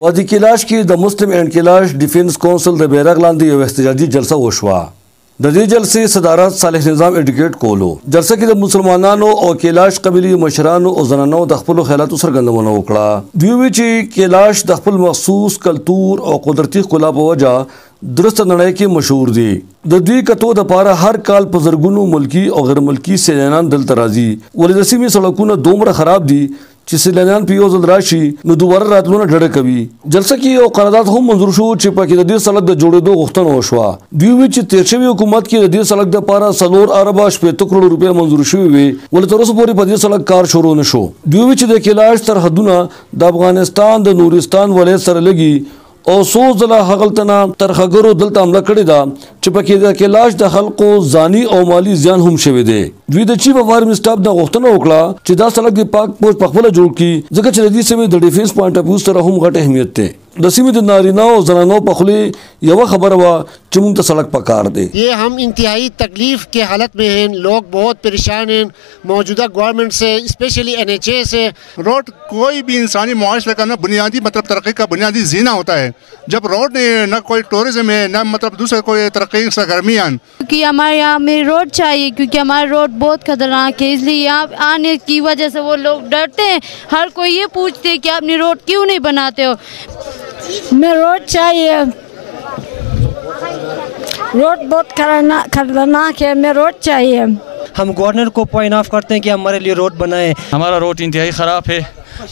وادی کیلاش کی د مسلم اینڈ کیلاش ڈیفنس کونسل د بیرغ لاندې یو احتجاجی جلسہ وشوه. د دې جلسې صدارت صالح نظام ایډیکیټ کولو. جلسه کې د مسلمانانو او کیلاش قبیلې مشرانو او زنانو د خپل خیالاتو څرګندونه وکړه. دوی وی چې کیلاش د خپل مخصوص کلتور او قدرتي ښکلا په وجه درست نړۍ کې مشهور دي. د دوی کتو د پاره هر کال په زرګونو ملکی او غیر ملکی سیلانیان دلته راځي. ولې د سیمې سړکونه دومره خراب دي چې سیلانیان په یو ځل راشي نو دوباره راتلونه ډډه کوي. جلسه کې یو قرارداد هم منظور شو چې پکې د دې سړک د جوړېدو غوښتنه وشوه. دوی وی چې تیر شوي حکومت کې د دې سړک دپاره 4 اربه 80 کروڑ روپۍ منظور شوي وي، ولې تر اوسه پورې په دې سړک کار شروع نه شو. دوی وی چې د کیلاش سرحدونه د افغانستان د نورستان ولایت سره لګي او څو ځله هغلته نه ترخګرو دلته حمله کړې ده چې پکې د کیلاش د خلکو ځاني او مالي زیان هم شوی دی. دوی د چیف اف آرمی سټاف نه غوښتنه وکړه چې دا سړک د پاک پوسټ په خپله جوړ کړي، ځکه چې د دې سیمې د ډیفنس پوینټ اف ویو سره هم غټ اهمیت دی. د سیمې د نارینه او زنانو په خولې یوه خبره وه چې موږ ته سړک پکار دی. یہ ہم انتہائی تکلیف کے حالت میں ہیں، لوگ بہت پریشان ہیں موجودہ گورنمنٹ سے، اسپیشلی NHA سے. روڈ کوئی بھی انسانی معاشرے کا نہ بنیادی ترقی کا بنیادی زینہ ہوتا ہے. جب روڈ نہیں، نہ کوئی ٹورزم ہے، نہ دوسرے کوئی ترقی سرگرمیاں. کیونکہ ہمارے یہاں میں روڈ چاہیے، کیونکہ ہمارا روڈ بہت خطرناک ہے، اس لیے یہاں آنے کی وجہ سے وہ لوگ ڈرتے ہیں. ہر کوئی یہ پوچھتے ہیں کہ آپ نے روڈ کیوں نہیں بناتے ہو. میں روڈ چاہیے، روڈ بہت خطرناک ہے، میں روڈ چاہیے. ہم گورنر کو پوائنٹ آف کرتے ہیں کہ ہمارے لیے روڈ بنائیں. ہمارا روڈ انتہائی خراب ہے،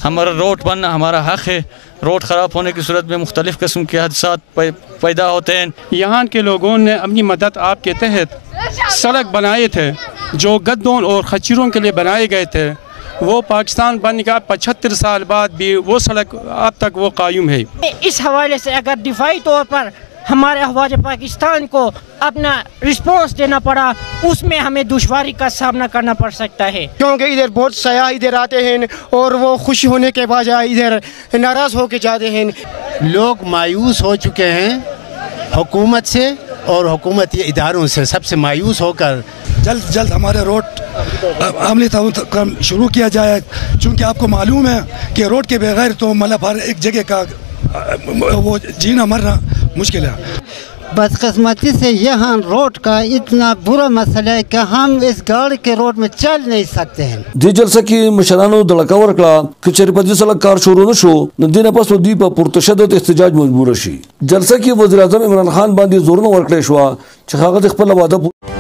ہمارا روڈ بننا ہمارا حق ہے. روڈ خراب ہونے کی صورت میں مختلف قسم کے حادثات پیدا ہوتے ہیں. یہاں کے لوگوں نے اپنی مدد آپ کے تحت سڑک بنائے تھے جو گدوں اور خچروں کے لیے بنائے گئے تھے. وہ پاکستان بننے کا 75 سال بعد بھی وہ سڑک اب تک وہ قائم ہے. اس حوالے سے اگر دفاعی طور پر ہمارے افواج پاکستان کو اپنا رسپانس دینا پڑا، اس میں ہمیں دشواری کا سامنا کرنا پڑ سکتا ہے، کیونکہ ادھر بہت سیاح ادھر آتے ہیں اور وہ خوش ہونے کے بجائے ادھر ناراض ہو کے جاتے ہیں. لوگ مایوس ہو چکے ہیں حکومت سے اور حکومتی اداروں سے، سب سے مایوس ہو کر جلد ہمارے روڈ عملی کام شروع کیا جائے، چونکہ آپ کو معلوم ہے کہ روڈ کے بغیر تو مطلب ہر ایک جگہ کا وہ جینا مرنا مشکل ہے. بدقسمتی سے یہاں روڈ کا اتنا برا مسئلہ ہے کہ ہم اس گاڑی کے روڈ میں چل نہیں سکتے ہیں. دې جلسه کې مشرانو دړکه ورکړه چې چېرې په دې سړک کار شروع نه شو نو دې نه پس به دوی په پرتشدد احتجاج مجبوره شي. جلسه کې وزیر اعظم عمران خان باندې زورونه ورکړی شوه چې هغه د خپله واده